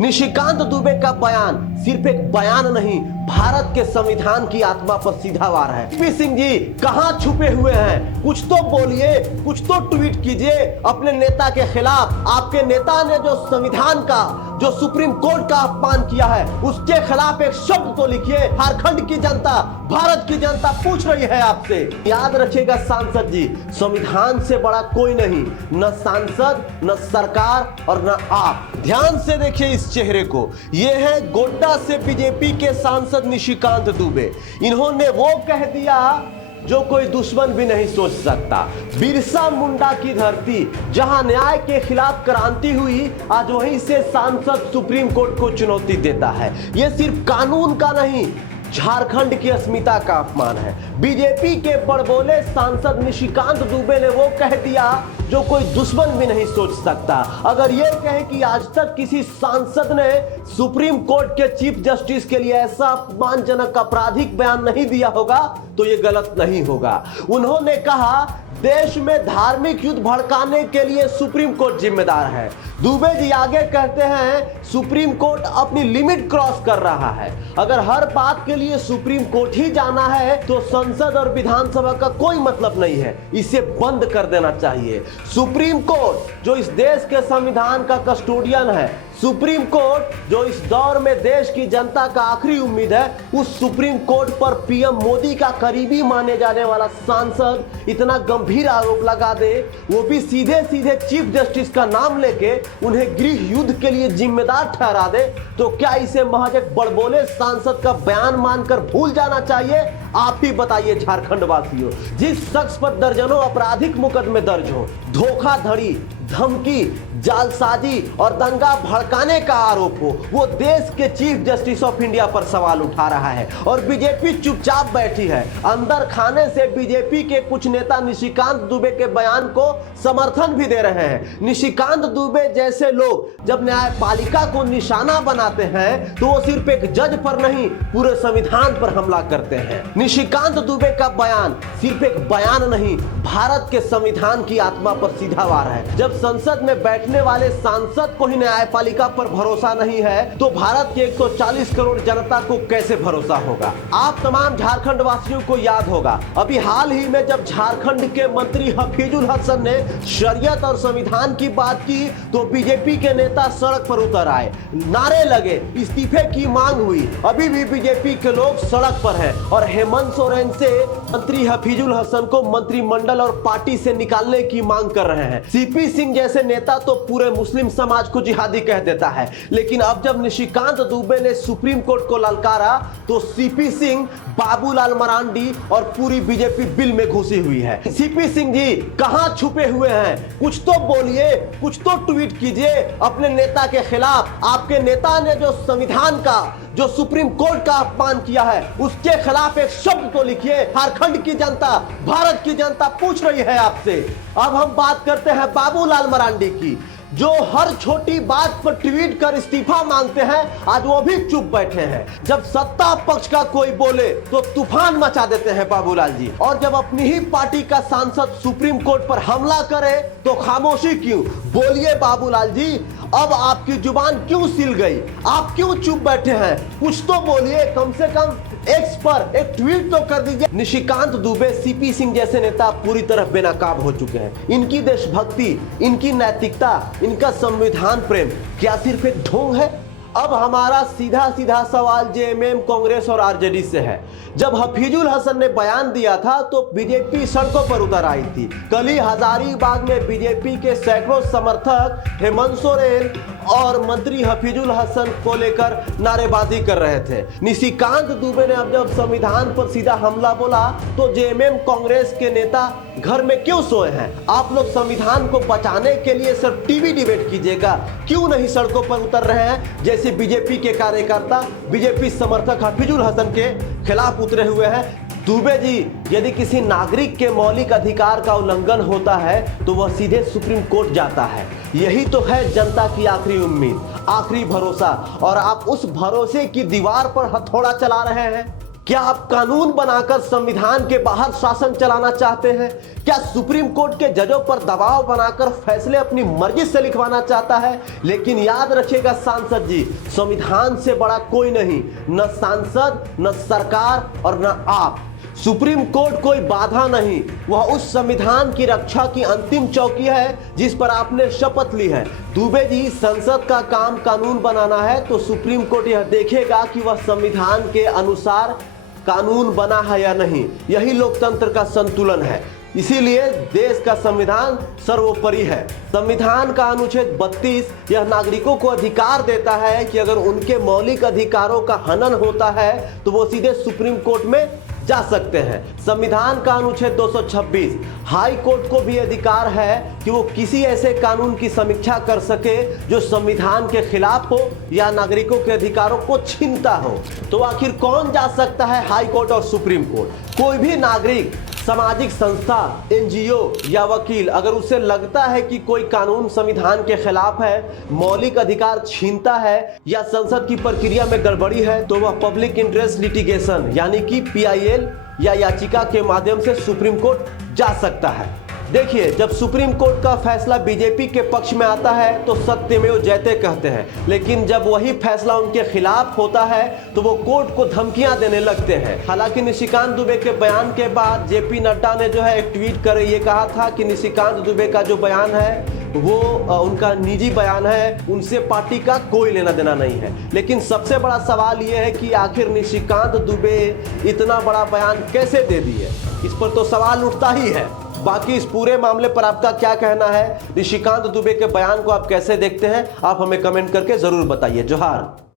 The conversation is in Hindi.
निशिकांत दुबे का बयान सिर्फ एक बयान नहीं, भारत के संविधान की आत्मा पर सीधा वार है। पी सिंह जी कहां छुपे हुए हैं? कुछ तो बोलिए, कुछ तो ट्वीट कीजिए अपने नेता के खिलाफ। आपके नेता ने जो संविधान का, जो सुप्रीम कोर्ट का अपमान किया है, उसके खिलाफ एक शब्द तो लिखिए। झारखंड की जनता, भारत की जनता पूछ रही है आपसे। याद रखिएगा सांसद जी, संविधान से बड़ा कोई नहीं, न सांसद, न सरकार और न आप। ध्यान से देखिए इस चेहरे को। ये है गोड्डा से बीजेपी के सांसद निशिकांत दुबे। इन्होंने वो कह दिया जो कोई दुश्मन भी नहीं सोच सकता। बिरसा मुंडा की धरती, जहां न्याय के खिलाफ क्रांति हुई, आज वहीं से सांसद सुप्रीम कोर्ट को चुनौती देता है। यह सिर्फ कानून का नहीं, झारखंड की अस्मिता का अपमान है। बीजेपी के बड़बोले सांसद निशिकांत दुबे ने वो कह दिया जो कोई दुश्मन भी नहीं सोच सकता। अगर ये कहे कि आज तक किसी सांसद ने सुप्रीम कोर्ट के चीफ जस्टिस के लिए ऐसा अपमानजनक आपराधिक बयान नहीं दिया होगा तो ये गलत नहीं होगा। उन्होंने कहा देश में धार्मिक युद्ध भड़काने के लिए सुप्रीम कोर्ट जिम्मेदार है। दुबे जी आगे कहते हैं सुप्रीम कोर्ट अपनी लिमिट क्रॉस कर रहा है। अगर हर बात के लिए सुप्रीम कोर्ट ही जाना है तो संसद और विधानसभा का कोई मतलब नहीं है। इसे बंद कर देना चाहिए। सुप्रीम कोर्ट जो इस देश के संविधान का कस्टोडियन है, सुप्रीम कोर्ट जो इस दौर में देश की जनता का आखिरी उम्मीद है, उस सुप्रीम कोर्ट पर पीएम मोदी का करीबी माने जाने वाला सांसद इतना गंभीर आरोप लगा दे, वो भी सीधे सीधे चीफ जस्टिस का नाम लेके उन्हें गृह युद्ध के लिए जिम्मेदार ठहरा दे, तो क्या इसे महज एक बड़बोले सांसद का बयान मानकर भूल जाना चाहिए? आप ही बताइए झारखंड वासियों। जिस शख्स पर दर्जनों आपराधिक मुकदमे दर्ज हो, धोखाधड़ी, धमकी, जालसाजी और दंगा भड़काने का आरोप हो, वो देश के चीफ जस्टिस ऑफ इंडिया पर सवाल उठा रहा है और बीजेपी चुपचाप बैठी है। अंदर खाने से बीजेपी के कुछ नेता निशिकांत दुबे के बयान को समर्थन भी दे रहे हैं। निशिकांत दुबे जैसे लोग जब न्यायपालिका को निशाना बनाते हैं तो वो सिर्फ एक जज पर नहीं, पूरे संविधान पर हमला करते हैं। निशिकांत दुबे का बयान सिर्फ एक बयान नहीं, भारत के संविधान की आत्मा पर सीधा वार है। जब संसद में बैठने वाले सांसद को ही न्यायपालिका पर भरोसा नहीं है तो भारत के 140 करोड़ जनता को कैसे भरोसा होगा? आप तमाम झारखंड वासियों को याद होगा, अभी हाल ही में जब झारखंड के मंत्री हफीजुल हसन ने शरीयत और संविधान की बात की तो बीजेपी के नेता सड़क पर उतर आए, नारे लगे, इस्तीफे की मांग हुई। अभी भी बीजेपी के लोग सड़क पर हैं और हेमंत सोरेन से मंत्री हफीजुल हसन को मंत्रिमंडल और पार्टी से निकालने की मांग कर रहे हैं। सीपी सिंह जैसे नेता तो पूरे मुस्लिम समाज को जिहादी कह देता है, लेकिन अब जब निशिकांत दुबे ने सुप्रीम कोर्ट को ललकारा तो सीपी सिंह, बाबूलाल मरांडी और पूरी बीजेपी बिल में घुसी हुई है। सीपी सिंह जी कहां छुपे हुए हैं? कुछ तो बोलिए, कुछ तो ट्वीट कीजिए अपने नेता के खिलाफ। आपके नेता ने जो संविधान का, जो सुप्रीम कोर्ट का अपमान किया है, उसके खिलाफ एक शब्द तो लिखिए। झारखंड की जनता, भारत की जनता पूछ रही है आपसे। अब हम बात करते हैं बाबूलाल मरांडी की, जो हर छोटी बात पर ट्वीट कर इस्तीफा मांगते हैं, आज वो भी चुप बैठे हैं। जब सत्ता पक्ष का कोई बोले तो तूफान मचा देते हैं बाबूलाल जी, और जब अपनी ही पार्टी का सांसद सुप्रीम कोर्ट पर हमला करे तो खामोशी क्यों? बोलिए बाबूलाल जी, अब आपकी जुबान क्यों सिल गई? आप क्यों चुप बैठे हैं? कुछ तो बोलिए, कम से कम एक्स पर एक ट्वीट तो कर दीजिए। निशिकांत दुबे, सीपी सिंह जैसे नेता पूरी तरह बेनकाब हो चुके हैं। इनकी देशभक्ति, इनकी नैतिकता, इनका संविधान प्रेम क्या सिर्फ एक ढोंग है? अब हमारा सीधा सीधा सवाल जेएमएम, कांग्रेस और आरजेडी से है। जब हफीजुल हसन ने बयान दिया था तो बीजेपी सड़कों पर उतर आई थी। कल ही हजारीबाग में बीजेपी के सैकड़ों समर्थक हेमंत सोरेन और मंत्री हफीजुल हसन को लेकर नारेबाजी कर रहे थे। निशिकांत दुबे ने अब जब संविधान पर सीधा हमला बोला तो जेएमएम, कांग्रेस के नेता घर में क्यों सोए हैं? आप लोग संविधान को बचाने के लिए सिर्फ टीवी डिबेट कीजिएगा, क्यों नहीं सड़कों पर उतर रहे हैं जैसे बीजेपी के कार्यकर्ता, बीजेपी समर्थक हफीजुल हसन के खिलाफ उतरे हुए हैं? दुबे जी, यदि किसी नागरिक के मौलिक अधिकार का उल्लंघन होता है तो वह सीधे सुप्रीम कोर्ट जाता है। यही तो है जनता की आखिरी उम्मीद, आखिरी भरोसा, और आप उस भरोसे की दीवार पर हथौड़ा चला रहे हैं। क्या आप कानून बनाकर संविधान के बाहर शासन चलाना चाहते हैं? क्या सुप्रीम कोर्ट के जजों पर दबाव बनाकर फैसले अपनी मर्जी से लिखवाना चाहता है? लेकिन याद रखिएगा सांसद जी, संविधान से बड़ा कोई नहीं, न सांसद, न सरकार और न आप। सुप्रीम कोर्ट कोई बाधा नहीं, वह उस संविधान की रक्षा की अंतिम चौकी है जिस पर आपने शपथ ली है। दुबे जी, संसद का काम कानून बनाना है तो सुप्रीम कोर्ट यह देखेगा कि वह संविधान के अनुसार कानून बना है या नहीं। यही लोकतंत्र का संतुलन है। इसीलिए देश का संविधान सर्वोपरि है। संविधान का अनुच्छेद 32 यह नागरिकों को अधिकार देता है कि अगर उनके मौलिक अधिकारों का हनन होता है तो वो सीधे सुप्रीम कोर्ट में जा सकते हैं। संविधान का अनुच्छेद 226 हाई कोर्ट को भी अधिकार है कि वो किसी ऐसे कानून की समीक्षा कर सके जो संविधान के खिलाफ हो या नागरिकों के अधिकारों को छीनता हो। तो आखिर कौन जा सकता है हाई कोर्ट और सुप्रीम कोर्ट? कोई भी नागरिक, सामाजिक संस्था, एनजीओ या वकील, अगर उसे लगता है कि कोई कानून संविधान के खिलाफ है, मौलिक अधिकार छीनता है या संसद की प्रक्रिया में गड़बड़ी है, तो वह पब्लिक इंटरेस्ट लिटिगेशन यानी कि PIL या याचिका के माध्यम से सुप्रीम कोर्ट जा सकता है। देखिए, जब सुप्रीम कोर्ट का फैसला बीजेपी के पक्ष में आता है तो सत्यमेव जयते कहते हैं, लेकिन जब वही फैसला उनके खिलाफ होता है तो वो कोर्ट को धमकियां देने लगते हैं। हालांकि निशिकांत दुबे के बयान के बाद JP नड्डा ने जो है एक ट्वीट कर ये कहा था कि निशिकांत दुबे का जो बयान है वो उनका निजी बयान है, उनसे पार्टी का कोई लेना देना नहीं है। लेकिन सबसे बड़ा सवाल ये है कि आखिर निशिकांत दुबे इतना बड़ा बयान कैसे दे दिए? इस पर तो सवाल उठता ही है। बाकी इस पूरे मामले पर आपका क्या कहना है? निशिकांत दुबे के बयान को आप कैसे देखते हैं? आप हमें कमेंट करके जरूर बताइए। जोहार।